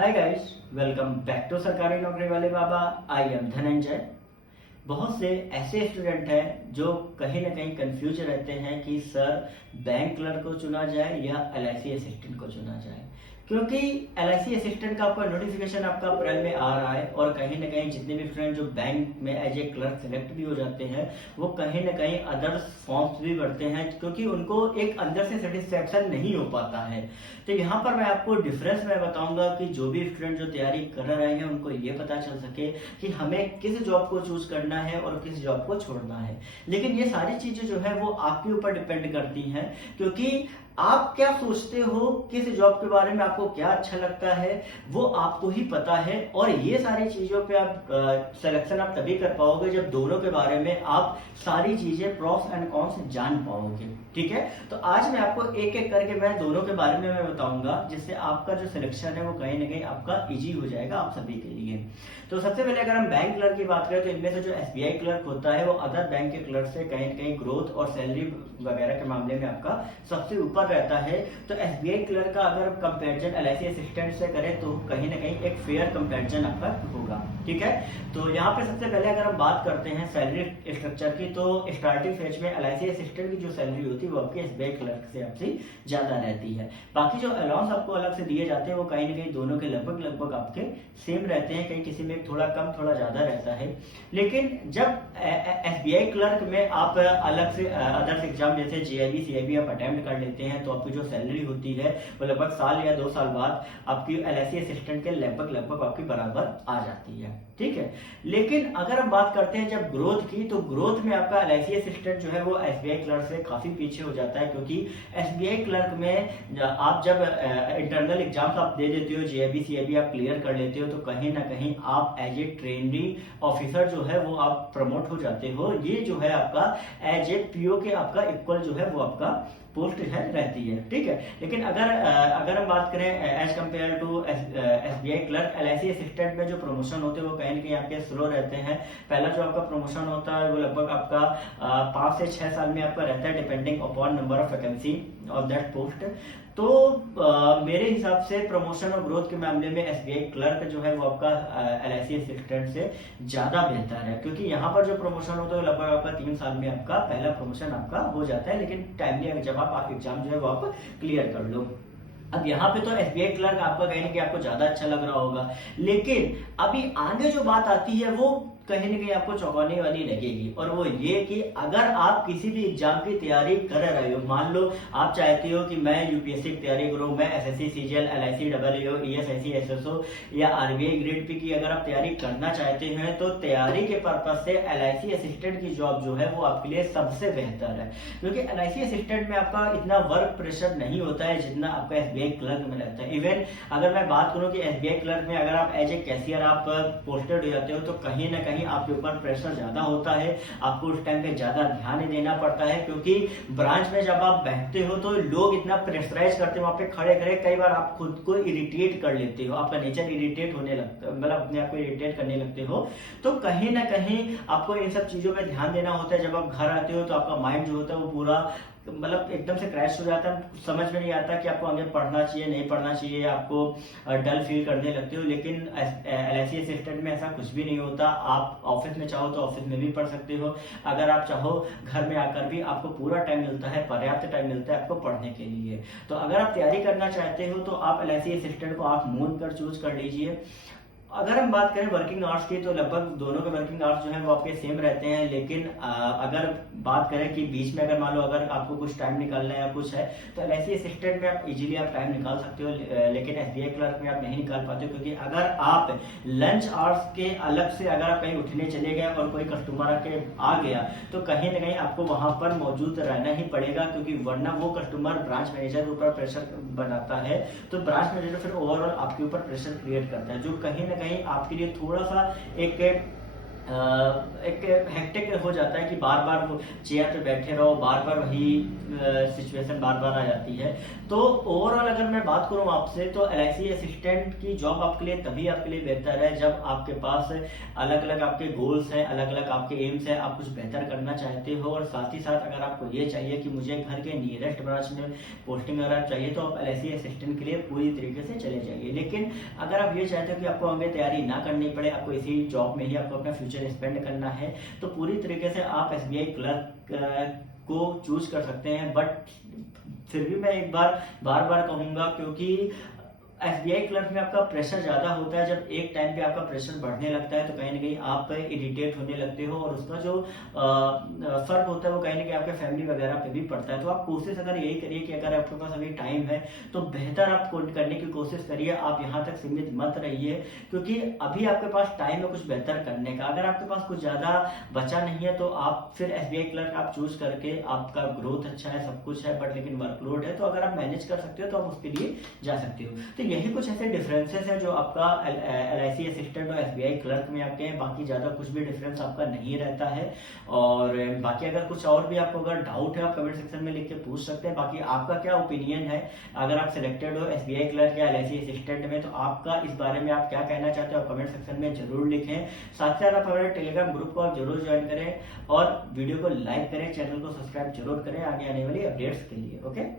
Hi guys, welcome back to सरकारी नौकरी वाले बाबा। I am Dhananjay. बहुत से ऐसे स्टूडेंट हैं जो कहीं ना कहीं कंफ्यूज रहते हैं कि सर बैंक क्लर्क को चुना जाए या एलआईसी असिस्टेंट को चुना जाए, क्योंकि एलआईसी असिस्टेंट का आपका नोटिफिकेशन आपका अप्रैल में आ रहा है और कहीं ना कहीं जितने भी स्टूडेंट जो बैंक में एज ए क्लर्क सेलेक्ट भी हो जाते हैं वो कहीं ना कहीं अदर फॉर्म्स भी भरते हैं क्योंकि उनको एक अंदर से सेटिस्फेक्शन नहीं हो पाता है। तो यहाँ पर मैं आपको डिफरेंस मैं बताऊंगा कि जो भी स्टूडेंट जो तैयारी कर रहे हैं उनको ये पता चल सके कि हमें किस जॉब को चूज करना है और किस जॉब को छोड़ना है। लेकिन ये सारी चीजें जो है वो आपके ऊपर डिपेंड करती हैं, क्योंकि आप क्या सोचते हो, किस जॉब के बारे में आपको क्या अच्छा लगता है वो आपको ही पता है। और ये सारी चीजों पे आप सिलेक्शन आप तभी कर पाओगे जब दोनों के बारे में आप सारी चीजें प्रॉस एंड कॉन्स जान पाओगे। ठीक है, तो आज मैं आपको एक एक करके मैं दोनों के बारे में मैं बताऊंगा, जिससे आपका जो सिलेक्शन है वो कहीं ना कहीं आपका इजी हो जाएगा आप सभी के लिए। तो सबसे पहले अगर हम बैंक क्लर्क की बात करें तो इनमें से जो एसबीआई क्लर्क होता है वो अदर बैंक के क्लर्क से कहीं ना कहीं ग्रोथ और सैलरी वगैरह के मामले में आपका सबसे ऊपर रहता है। तो एसबीआई क्लर्क का अगर कंपैरिजन एलआईसी असिस्टेंट से करें तो कहीं ना कहीं एक फेयर कंपैरिजन आपका होगा। ठीक है, तो यहाँ पे सबसे पहले अगर हम बात करते हैं सैलरी स्ट्रक्चर की, तो स्टार्टिंग फेज में एलआईसी असिस्टेंट की जो सैलरी होती है वो आपकी एसबीआई क्लर्क से आपसे ज्यादा रहती है। बाकी जो अलाउंस आपको अलग से दिए जाते हैं वो कहीं ना कहीं दोनों के लगभग लगभग आपके सेम रहते हैं, कहीं किसी में थोड़ा कम थोड़ा ज्यादा रहता है। लेकिन जब एसबीआई क्लर्क में आप अलग से अदर्स एग्जाम जैसे जेआईबी सीआईबी आप अटेम्प्ट कर लेते हैं तो आपकी जो सैलरी होती है वो लगभग साल या 2 साल बाद आपकी एलआईसी असिस्टेंट के लगभग लगभग आपकी बराबर आ जाती है। ठीक है, लेकिन अगर हम बात करते हैं जब ग्रोथ की, तो ग्रोथ में आपका एलआईसी असिस्टेंट जो है वो एसबीआई क्लर्क से काफी पीछे हो जाता है, क्योंकि एसबीआई क्लर्क में आप जब इंटरनल एग्जाम्स आप दे देते हो, जेआईबी सीआईबी आप क्लियर कर लेते हो, तो कहीं ना कहीं आप एज ए ट्रेनिंग ऑफिसर जो है वो आप प्रमोट हो जाते हो। ये जो है आपका एज ए पीओ के आपका इक्वल जो है वो आपका पोस्ट है रहती है। ठीक है, लेकिन अगर हम बात करें as compared to SBI clerk, LIC assistant में जो प्रमोशन होते हैं वो कहीं ना कहीं आपके स्लो रहते हैं। पहला जो आपका प्रमोशन होता है वो लगभग आपका 5 से 6 साल में आपका रहता है, depending upon number of vacancy of that post. तो मेरे हिसाब से प्रमोशन और ग्रोथ के मामले में एसबीआई क्लर्क जो है वो आपका एलआईसी असिस्टेंट से ज्यादा बेहतर है, क्योंकि यहाँ पर जो प्रमोशन होता है लगभग आपका 3 साल में आपका पहला प्रमोशन आपका हो जाता है, लेकिन टाइमली जब आप एग्जाम जो है वो आप क्लियर कर लो। अब यहाँ पे तो एसबीआई क्लर्क आपका कहीं ना कहीं आपको ज्यादा अच्छा लग रहा होगा, लेकिन अभी आगे जो बात आती है वो कहीं ना कहीं आपको चौंकाने वाली लगेगी, और वो ये कि अगर आप किसी भी एग्जाम की तैयारी कर रहे हो, मान लो आप चाहते हो कि मैं यूपीएससी की तैयारी करूं, मैं SSC CGL LIC WO ESIC SSO या आरबीआई ग्रेड पी की अगर आप तैयारी करना चाहते हैं, तो तैयारी के पर्पज से एलआईसी असिस्टेंट की जॉब जो है वो आपके लिए सबसे बेहतर है, क्योंकि एलआईसी असिस्टेंट में आपका इतना वर्क प्रेशर नहीं होता है जितना आपका एसबीआई क्लर्क में रहता है। इवन अगर मैं बात करूं कि एसबीआई क्लर्क में अगर आप एज ए कैशियर आप पोस्टेड हो जाते हो तो कहीं ना कहीं आपके ऊपर प्रेशर ज्यादा होता है, आपको उस टाइम पे ज्यादा ध्यान देना पड़ता है, क्योंकि ब्रांच में जब आप बैठते हो तो लोग इतना प्रेशराइज करते हैं वहां पे खड़े खड़े, कई बार आप खुद को इरिटेट कर लेते हो, आपका नेचर इरिटेट होने लगता है, मतलब अपने आप को इरिटेट करने लगते हो। तो कहीं ना कहीं आपको इन सब चीजों पे ध्यान देना होता है। जब आप घर आते हो तो आपका माइंड जो होता है वो पूरा मतलब एकदम से क्रैश हो जाता है, समझ में नहीं आता कि आपको आगे पढ़ना चाहिए नहीं पढ़ना चाहिए, आपको डल फील करने लगते हो। लेकिन एलआईसी असिस्टेंट में ऐसा कुछ भी नहीं होता, आप ऑफिस में चाहो तो ऑफिस में भी पढ़ सकते हो, अगर आप चाहो घर में आकर भी आपको पूरा टाइम मिलता है, पर्याप्त टाइम मिलता है आपको पढ़ने के लिए। तो अगर आप तैयारी करना चाहते हो तो आप एलआईसी असिस्टेंट को आप मून कर चूज कर लीजिए। अगर हम बात करें वर्किंग आवर्स की तो लगभग दोनों के वर्किंग आवर्स जो है वो आपके सेम रहते हैं, लेकिन अगर बात करें कि बीच में अगर मान लो अगर आपको कुछ टाइम निकालना है या कुछ है तो एलआईसी असिस्टेंट में आप इजीली आप टाइम निकाल सकते हो, लेकिन एसबीआई क्लर्क में आप नहीं निकाल पाते हो, क्योंकि अगर आप लंच आवर्स के अलग से अगर आप कहीं उठने चले गए और कोई कस्टमर आके आ गया तो कहीं ना कहीं आपको वहां पर मौजूद रहना ही पड़ेगा, क्योंकि वरना वो कस्टमर ब्रांच मैनेजर के ऊपर प्रेशर बनाता है, तो ब्रांच मैनेजर फिर ओवरऑल आपके ऊपर प्रेशर क्रिएट करता है, जो कहीं ना कहीं आपके लिए थोड़ा सा एक एक हेक्टिक हो जाता है कि बार बार वो चेयर पे बैठे रहो, बार बार वही सिचुएशन बार बार आ जाती है। तो ओवरऑल अगर मैं बात करूं आपसे, तो एलआईसी असिस्टेंट की जॉब आपके लिए तभी आपके लिए बेहतर है जब आपके पास अलग अलग आपके गोल्स हैं, अलग अलग आपके एम्स हैं, आप कुछ बेहतर करना चाहते हो, और साथ ही साथ अगर आपको ये चाहिए कि मुझे घर के नियरेस्ट ब्रांच में पोस्टिंग अगर चाहिए तो आप एलआईसी असिस्टेंट के लिए पूरी तरीके से चले जाइए। लेकिन अगर आप ये चाहते हो कि आपको आगे तैयारी ना करनी पड़े, आपको इसी जॉब में ही आपको अपना फ्यूचर स्पेंड करना है, तो पूरी तरीके से आप एसबीआई क्लर्क को चूज कर सकते हैं। बट फिर भी मैं एक बार बार बार कहूंगा, क्योंकि एसबीआई क्लर्क में आपका प्रेशर ज्यादा होता है। जब एक टाइम पे आपका प्रेशर बढ़ने लगता है तो कहीं ना कहीं आप इरिटेट होने लगते हो, और उसका जो फर्क होता है वो कहीं ना कहीं आपके फैमिली वगैरह पे भी पड़ता है। तो आप कोशिश अगर यही करिए कि अगर आपके पास अभी टाइम है तो बेहतर आप करने की कोशिश करिए, आप यहाँ तक सीमित मत रहिए, क्योंकि अभी आपके पास टाइम है कुछ बेहतर करने का। अगर आपके पास कुछ ज्यादा बचा नहीं है तो आप फिर एसबीआई क्लर्क आप चूज करके, आपका ग्रोथ अच्छा है, सब कुछ है, बट लेकिन वर्कलोड है, तो अगर आप मैनेज कर सकते हो तो आप उसके लिए जा सकते हो। तो यही कुछ ऐसे डिफरेंसेस हैं जो आपका एलआईसी असिस्टेंट और एसबीआई क्लर्क में आपके हैं। बाकी ज्यादा कुछ भी डिफरेंस आपका नहीं रहता है। और बाकी अगर कुछ और भी आपको अगर डाउट है आप कमेंट सेक्शन में लिख के पूछ सकते हैं। बाकी आपका क्या ओपिनियन है, अगर आप सिलेक्टेड हो एसबीआई क्लर्क या एलआईसी असिस्टेंट में, तो आपका इस बारे में आप क्या कहना चाहते हो आप कमेंट सेक्शन में जरूर लिखें। साथ ही साथ आप हमारे टेलीग्राम ग्रुप को आप जरूर ज्वाइन करें, और वीडियो को लाइक करें, चैनल को सब्सक्राइब जरूर करें आगे आने वाली अपडेट्स के लिए। ओके।